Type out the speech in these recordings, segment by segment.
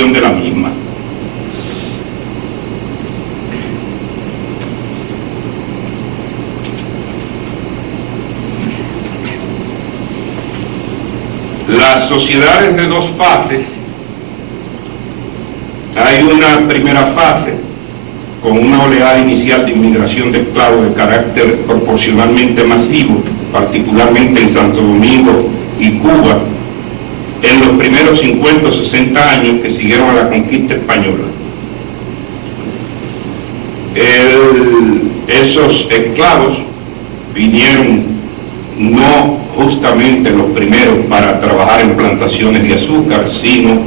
construcción de la misma. Las sociedades de dos fases, hay una primera fase con una oleada inicial de inmigración de esclavos de carácter proporcionalmente masivo, particularmente en Santo Domingo y Cuba, en los primeros 50 o 60 años que siguieron a la conquista española. Esos esclavos vinieron no justamente los primeros para trabajar en plantaciones de azúcar, sino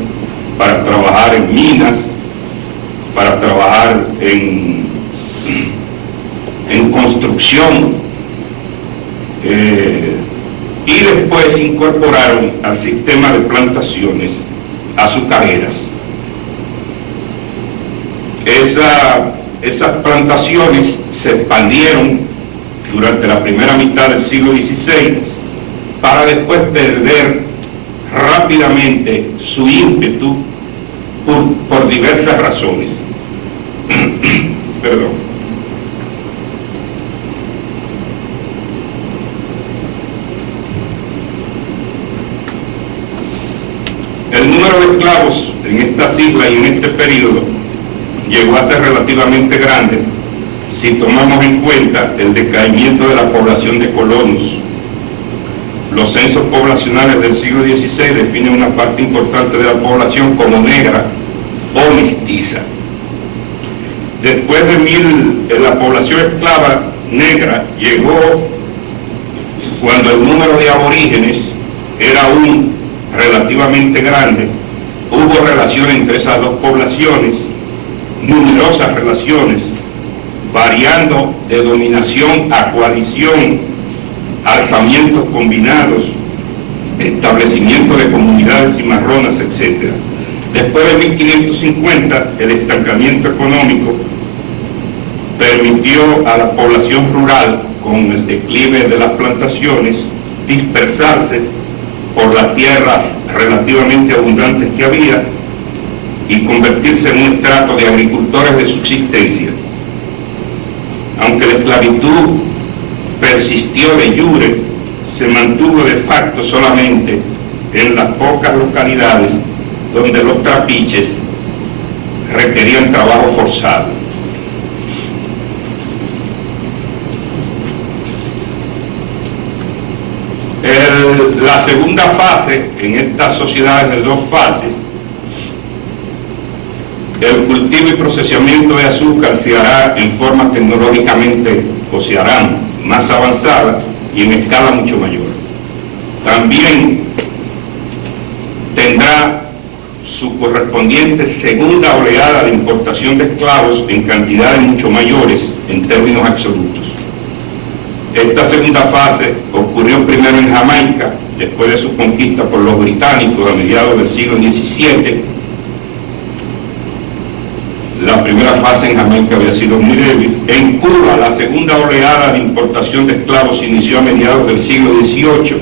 para trabajar en minas, para trabajar en construcción, y después incorporaron al sistema de plantaciones azucareras. Esas plantaciones se expandieron durante la primera mitad del siglo XVI para después perder rápidamente su ímpetu por diversas razones. Perdón. El número de esclavos en estas islas y en este periodo llegó a ser relativamente grande si tomamos en cuenta el decaimiento de la población de colonos. Los censos poblacionales del siglo XVI definen una parte importante de la población como negra o mestiza. Después de la población esclava negra llegó cuando el número de aborígenes era aún relativamente grande. Hubo relaciones entre esas dos poblaciones, numerosas relaciones, variando de dominación a coalición, alzamientos combinados, establecimiento de comunidades cimarronas, etc. Después de 1550, el estancamiento económico permitió a la población rural, con el declive de las plantaciones, dispersarse por las tierras relativamente abundantes que había y convertirse en un estrato de agricultores de subsistencia. Aunque la esclavitud persistió de jure, se mantuvo de facto solamente en las pocas localidades donde los trapiches requerían trabajo forzado. La segunda fase, en estas sociedades de dos fases, el cultivo y procesamiento de azúcar se hará en forma tecnológicamente, o se harán más avanzadas y en escala mucho mayor. También tendrá su correspondiente segunda oleada de importación de esclavos en cantidades mucho mayores en términos absolutos. Esta segunda fase ocurrió primero en Jamaica, después de su conquista por los británicos a mediados del siglo XVII. La primera fase en Jamaica había sido muy débil. En Cuba, la segunda oleada de importación de esclavos se inició a mediados del siglo XVIII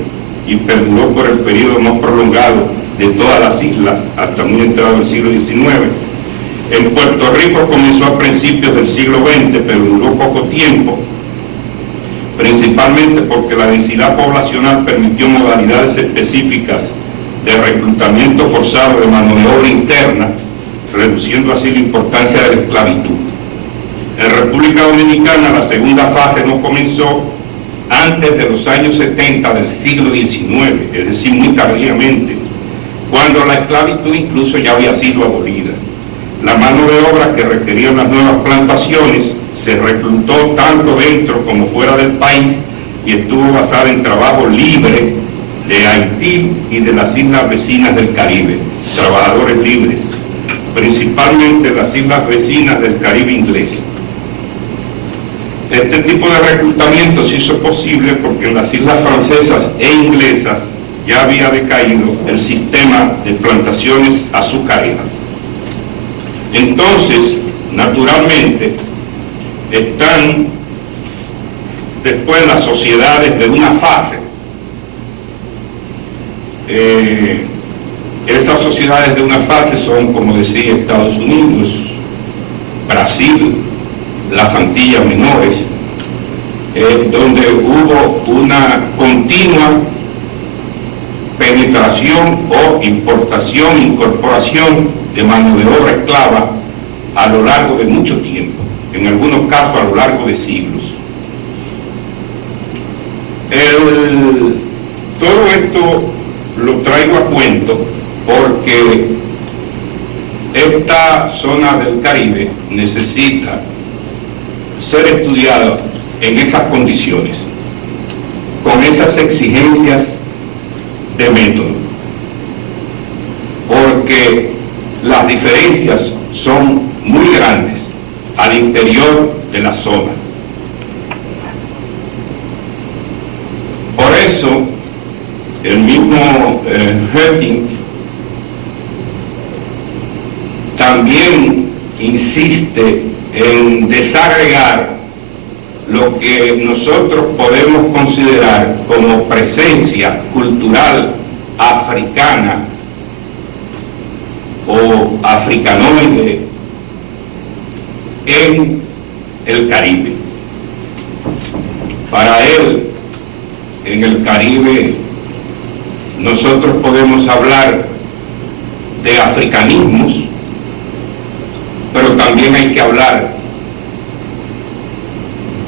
y perduró por el periodo más prolongado de todas las islas hasta muy entrado el siglo XIX. En Puerto Rico comenzó a principios del siglo XX, pero duró poco tiempo, principalmente porque la densidad poblacional permitió modalidades específicas de reclutamiento forzado de mano de obra interna, reduciendo así la importancia de la esclavitud. En República Dominicana la segunda fase no comenzó antes de los años 70 del siglo XIX, es decir, muy tardíamente, cuando la esclavitud incluso ya había sido abolida. La mano de obra que requerían las nuevas plantaciones se reclutó tanto dentro como fuera del país y estuvo basada en trabajo libre de Haití y de las islas vecinas del Caribe, trabajadores libres, principalmente las islas vecinas del Caribe inglés. Este tipo de reclutamiento se hizo posible porque en las islas francesas e inglesas ya había decaído el sistema de plantaciones azucareras. Entonces, naturalmente, están después las sociedades de una fase Esas sociedades de una fase son, como decía, Estados Unidos, Brasil, las Antillas Menores, donde hubo una continua penetración o importación, incorporación de mano de obra esclava a lo largo de mucho tiempo, en algunos casos a lo largo de siglos. Todo esto lo traigo a cuento porque esta zona del Caribe necesita ser estudiada en esas condiciones, con esas exigencias de método, porque las diferencias son muy grandes al interior de la zona. Por eso, el mismo Herting también insiste en desagregar lo que nosotros podemos considerar como presencia cultural africana o africanoide en el Caribe. Para él, en el Caribe, nosotros podemos hablar de africanismos, pero también hay que hablar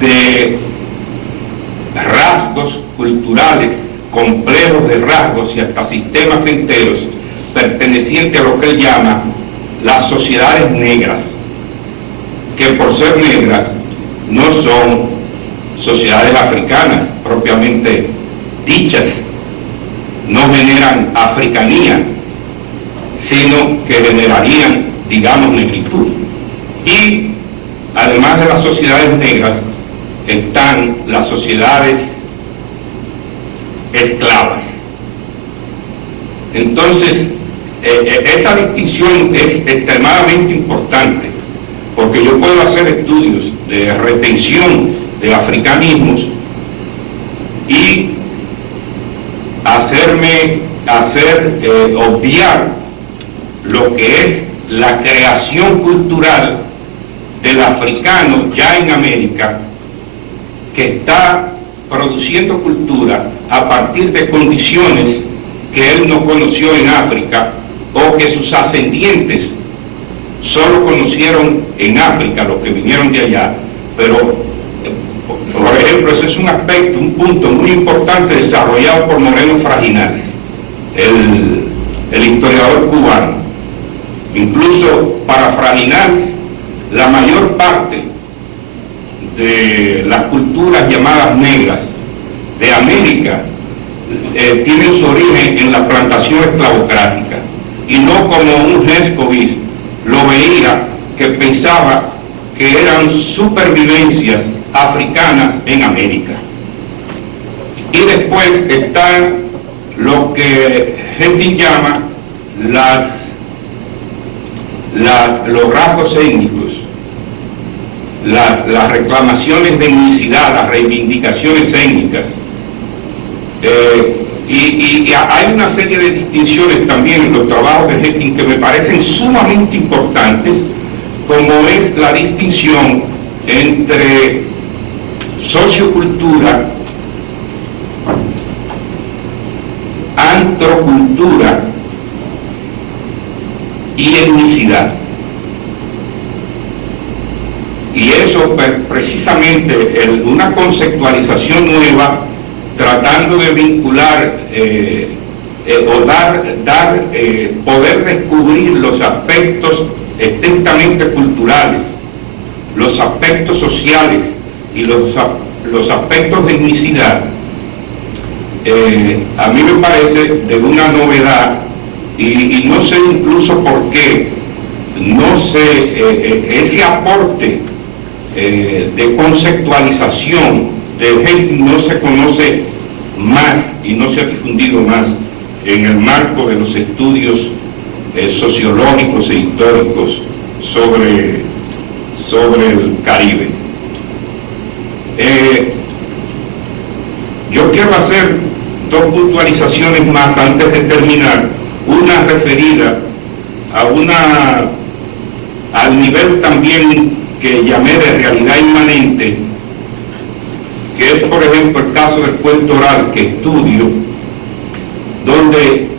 de rasgos culturales, complejos de rasgos y hasta sistemas enteros pertenecientes a lo que él llama las sociedades negras, que por ser negras no son sociedades africanas propiamente dichas, no generan africanía, sino que generarían, digamos, negritud. Y además de las sociedades negras están las sociedades esclavas. Entonces, esa distinción es extremadamente importante, porque yo puedo hacer estudios de retención de africanismos y obviar lo que es la creación cultural del africano ya en América, que está produciendo cultura a partir de condiciones que él no conoció en África o que sus ascendientes solo conocieron en África, los que vinieron de allá. Pero, por ejemplo, ese es un aspecto, un punto muy importante desarrollado por Moreno Fraginals, el historiador cubano. Incluso para Fraginals, la mayor parte de las culturas llamadas negras de América tienen su origen en la plantación esclavocrática, y no como un Herskovich lo veía, que pensaba que eran supervivencias africanas en América. Y después están lo que Herting llama los rasgos étnicos, las reclamaciones de etnicidad, las reivindicaciones étnicas. Y hay una serie de distinciones también en los trabajos de Herting que me parecen sumamente importantes, como es la distinción entre sociocultura, antrocultura y etnicidad. Y eso precisamente una conceptualización nueva, tratando de vincular poder descubrir los aspectos estrictamente culturales, los aspectos sociales y los aspectos de etnicidad, a mí me parece de una novedad, y no sé incluso por qué, no sé, ese aporte de conceptualización de Herting no se conoce más y no se ha difundido más en el marco de los estudios sociológicos e históricos sobre el Caribe. Yo quiero hacer dos puntualizaciones más antes de terminar. una referida al nivel también que llamé de realidad inmanente, que es por ejemplo el caso del cuento oral que estudio, donde